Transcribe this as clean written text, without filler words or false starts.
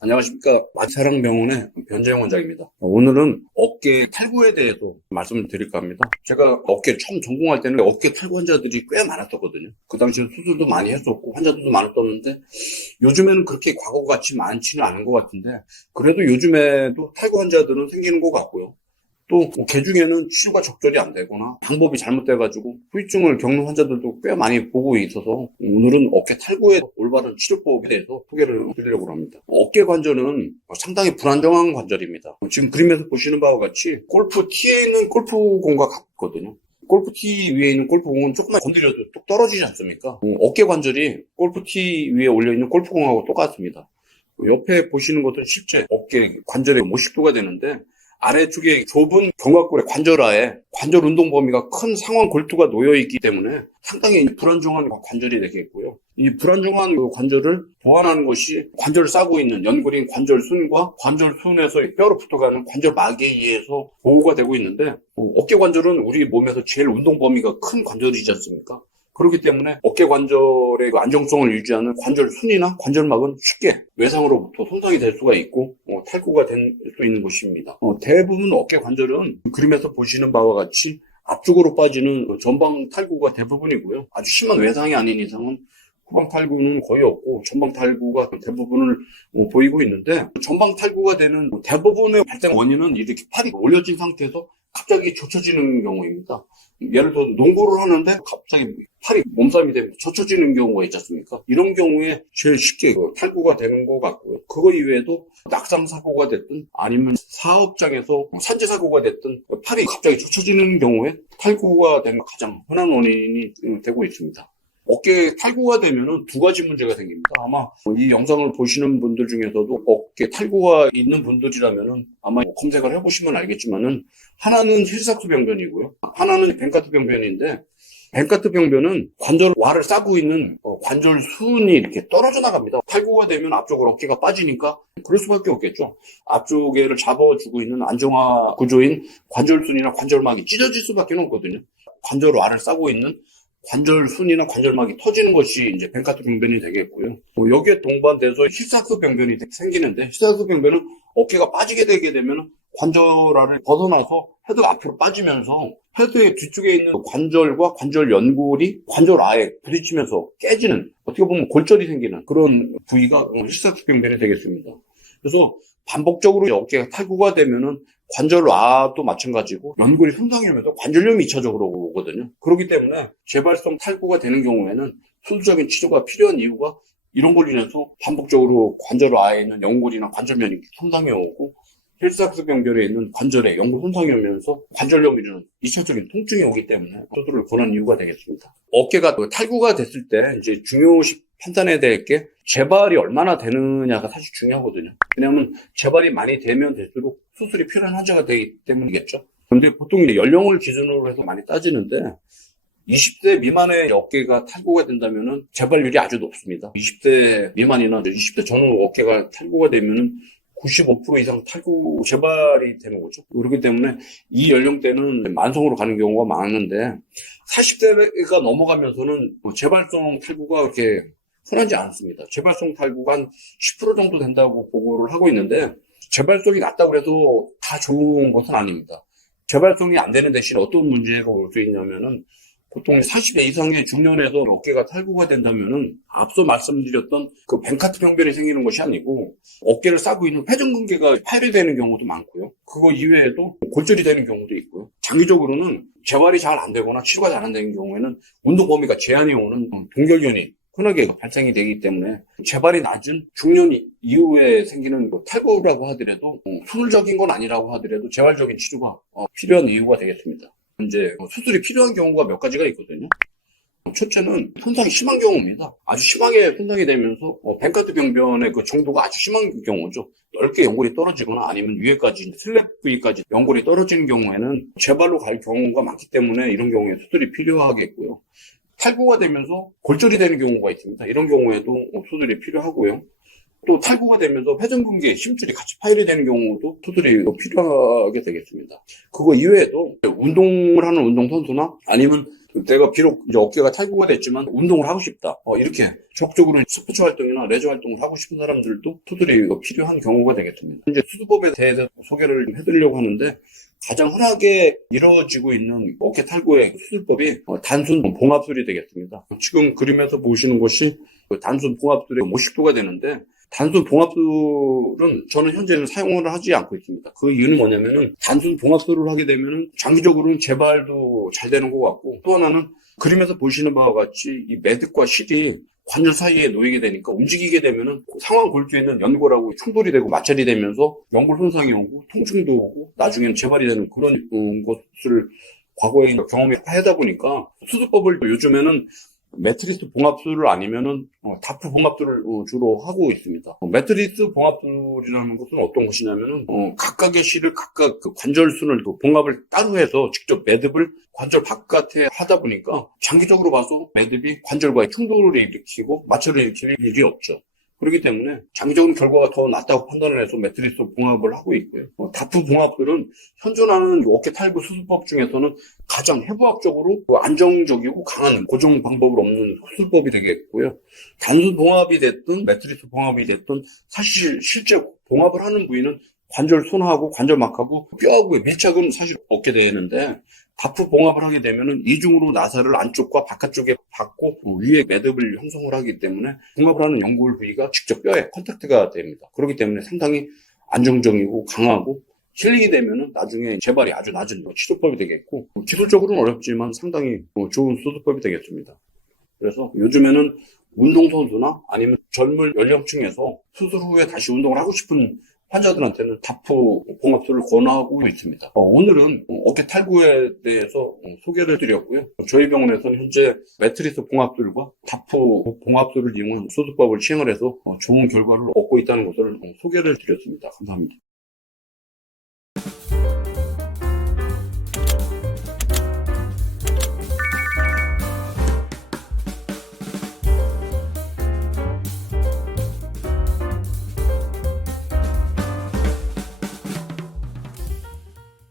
안녕하십니까. 마사랑병원의 변재영 원장입니다. 오늘은 어깨 탈구에 대해서 말씀을 드릴까 합니다. 제가 어깨 처음 전공할 때는 어깨 탈구 환자들이 꽤 많았었거든요. 그 당시에 수술도 많이 했었고 환자들도 많았었는데 요즘에는 그렇게 과거같이 많지는 않은 것 같은데 그래도 요즘에도 탈구 환자들은 생기는 것 같고요. 또 개 중에는 치료가 적절히 안 되거나 방법이 잘못돼가지고 후유증을 겪는 환자들도 꽤 많이 보고 있어서 오늘은 어깨 탈구의 올바른 치료법에 대해서 소개를 드리려고 합니다. 어깨 관절은 상당히 불안정한 관절입니다. 지금 그림에서 보시는 바와 같이 골프 티에 있는 골프공과 같거든요. 골프 티 위에 있는 골프공은 조금만 건드려도 뚝 떨어지지 않습니까? 어깨 관절이 골프 티 위에 올려있는 골프공하고 똑같습니다. 옆에 보시는 것은 실제 어깨 관절의 모식도가 되는데 아래쪽에 좁은 견갑골의 관절하에 관절 운동 범위가 큰 상완 골투가 놓여있기 때문에 상당히 불안정한 관절이 되겠고요. 이 불안정한 관절을 보완하는 것이 관절을 싸고 있는 연골인 관절순과 관절순에서 뼈로 붙어가는 관절막에 의해서 보호가 되고 있는데 어깨 관절은 우리 몸에서 제일 운동 범위가 큰 관절이지 않습니까? 그렇기 때문에 어깨 관절의 안정성을 유지하는 관절순이나 관절막은 쉽게 외상으로부터 손상이 될 수가 있고 탈구가 될 수 있는 것입니다. 대부분 어깨 관절은 그림에서 보시는 바와 같이 앞쪽으로 빠지는 전방 탈구가 대부분이고요. 아주 심한 외상이 아닌 이상은 후방 탈구는 거의 없고 전방 탈구가 대부분을 보이고 있는데 전방 탈구가 되는 대부분의 발생 원인은 이렇게 팔이 올려진 상태에서 갑자기 젖혀지는 경우입니다. 예를 들어 농구를 하는데 갑자기 팔이 몸싸움이 되면 젖혀지는 경우가 있지 않습니까? 이런 경우에 제일 쉽게 탈구가 되는 것 같고요. 그거 이외에도 낙상 사고가 됐든 아니면 사업장에서 산재 사고가 됐든 팔이 갑자기 젖혀지는 경우에 탈구가 되는 가장 흔한 원인이 되고 있습니다. 어깨 탈구가 되면은 두 가지 문제가 생깁니다. 아마 이 영상을 보시는 분들 중에서도 어깨 탈구가 있는 분들이라면은 아마 검색을 해보시면 알겠지만은 하나는 힐삭스 병변이고요. 하나는 벤카트 병변인데 벤카트 병변은 관절와를 싸고 있는 관절순이 이렇게 떨어져 나갑니다. 탈구가 되면 앞쪽으로 어깨가 빠지니까 그럴 수밖에 없겠죠. 앞쪽에를 잡아주고 있는 안정화 구조인 관절순이나 관절막이 찢어질 수밖에 없거든요. 관절와를 싸고 있는 관절순이나 관절막이 터지는 것이 이제 벤카트 병변이 되겠고요. 여기에 동반돼서 힐삭스 병변이 생기는데 힐삭스 병변은 어깨가 빠지게 되게 되면 관절알을 벗어나서 헤드가 앞으로 빠지면서 헤드의 뒤쪽에 있는 관절과 관절 연골이 관절아에 부딪히면서 깨지는 어떻게 보면 골절이 생기는 그런 부위가 힐삭스 병변이 되겠습니다. 그래서 반복적으로 어깨가 탈구가 되면은 관절와도 마찬가지고 연골이 손상이면서 관절염이 2차적으로 오거든요. 그렇기 때문에 재발성 탈구가 되는 경우에는 수술적인 치료가 필요한 이유가 이런 걸로 인해서 반복적으로 관절와에 있는 연골이나 관절면이 손상이 오고 힐삭스 병변에 있는 관절에 연골 손상이 오면서 관절염이 이런 2차적인 통증이 오기 때문에 수술을 권하는 이유가 되겠습니다. 어깨가 탈구가 됐을 때 이제 중요시 판단해야 될 게 재발이 얼마나 되느냐가 사실 중요하거든요. 왜냐하면 재발이 많이 되면 될수록 수술이 필요한 환자가 되기 때문이겠죠. 그런데 보통 연령을 기준으로 해서 많이 따지는데 20대 미만의 어깨가 탈구가 된다면은 재발률이 아주 높습니다. 20대 미만이나 20대 전후 어깨가 탈구가 되면은 95% 이상 탈구 재발이 되는 거죠. 그렇기 때문에 이 연령대는 만성으로 가는 경우가 많은데 40대가 넘어가면서는 재발성 탈구가 그렇게 흔하지 않습니다. 재발성 탈구가 한 10% 정도 된다고 보고를 하고 있는데 재발성이 낮다고 해도 다 좋은 것은 아닙니다. 재발성이 안 되는 대신 어떤 문제가 올 수 있냐면은 보통 40대 이상의 중년에서 어깨가 탈구가 된다면은 앞서 말씀드렸던 그 벤카트 병변이 생기는 것이 아니고 어깨를 싸고 있는 회전근개가 파열되는 경우도 많고요. 그거 이외에도 골절이 되는 경우도 있고요. 장기적으로는 재활이 잘 안 되거나 치료가 잘 안 되는 경우에는 운동 범위가 제한이 오는 동결견이 흔하게 발생이 되기 때문에 재발이 낮은 중년 이후에 생기는 탈구라고 하더라도 수술적인 건 아니라고 하더라도 재활적인 치료가 필요한 이유가 되겠습니다. 이제 수술이 필요한 경우가 몇 가지가 있거든요. 첫째는 손상이 심한 경우입니다. 아주 심하게 손상이 되면서 벤카트 병변의 그 정도가 아주 심한 경우죠. 넓게 연골이 떨어지거나 아니면 위에까지 슬랩 부위까지 연골이 떨어지는 경우에는 재발로 갈 경우가 많기 때문에 이런 경우에 수술이 필요하겠고요. 탈구가 되면서 골절이 되는 경우가 있습니다. 이런 경우에도 수술이 필요하고요. 또 탈구가 되면서 회전근개, 심줄이 같이 파열이 되는 경우도 수술이 필요하게 되겠습니다. 그거 이외에도 운동을 하는 운동선수나 아니면 내가 비록 이제 어깨가 탈구가 됐지만 운동을 하고 싶다. 이렇게 적극적으로 스포츠 활동이나 레저 활동을 하고 싶은 사람들도 수술이 필요한 경우가 되겠습니다. 이제 수술법에 대해서 소개를 해드리려고 하는데 가장 흔하게 이루어지고 있는 어깨 탈구의 수술법이 단순 봉합술이 되겠습니다. 지금 그림에서 보시는 것이 단순 봉합술의 50도가 되는데 단순 봉합술은 저는 현재는 사용을 하지 않고 있습니다. 그 이유는 뭐냐면은 단순 봉합술을 하게 되면은 장기적으로는 재발도 잘 되는 것 같고 또 하나는 그림에서 보시는 바와 같이 이 매듭과 실이 관절 사이에 놓이게 되니까 움직이게 되면은 상완 골주에 있는 연골하고 충돌이 되고 마찰이 되면서 연골 손상이 오고 통증도 오고 나중에는 재발이 되는 그런 것을 과거에 경험하다 보니까 수술법을 요즘에는 매트리스 봉합술을 아니면은 다프 봉합술을 주로 하고 있습니다. 매트리스 봉합술이라는 것은 어떤 것이냐면은 각각의 실을 각각 그 관절순을 봉합을 따로 해서 직접 매듭을 관절 바깥에 하다 보니까 장기적으로 봐서 매듭이 관절과의 충돌을 일으키고 마찰을 일으킬 일이 없죠. 그렇기 때문에 장기적인 결과가 더 낫다고 판단을 해서 매트리스 봉합을 하고 있고요. 다프 봉합술은 현존하는 어깨 탈구 수술법 중에서는 가장 해부학적으로 안정적이고 강한 고정 방법을 없는 수술법이 되겠고요. 단순 봉합이 됐든 매트리스 봉합이 됐든 사실 실제 봉합을 하는 부위는 관절 손하고 관절막하고 뼈하고의 밀착은 사실 없게 되는데 다프 봉합을 하게 되면은 이중으로 나사를 안쪽과 바깥쪽에 받고 위에 매듭을 형성을 하기 때문에 봉합을 하는 연골 부위가 직접 뼈에 컨택트가 됩니다. 그렇기 때문에 상당히 안정적이고 강하고 힐링이 되면은 나중에 재발이 아주 낮은 치료법이 되겠고 기술적으로는 어렵지만 상당히 좋은 수술법이 되겠습니다. 그래서 요즘에는 운동선수나 아니면 젊은 연령층에서 수술 후에 다시 운동을 하고 싶은 환자들한테는 다프 봉합술을 권하고 있습니다. 오늘은 어깨 탈구에 대해서 소개를 드렸고요. 저희 병원에서는 현재 매트리스 봉합술과 다프 봉합술을 이용한 수술법을 시행을 해서 좋은 결과를 얻고 있다는 것을 소개를 드렸습니다. 감사합니다.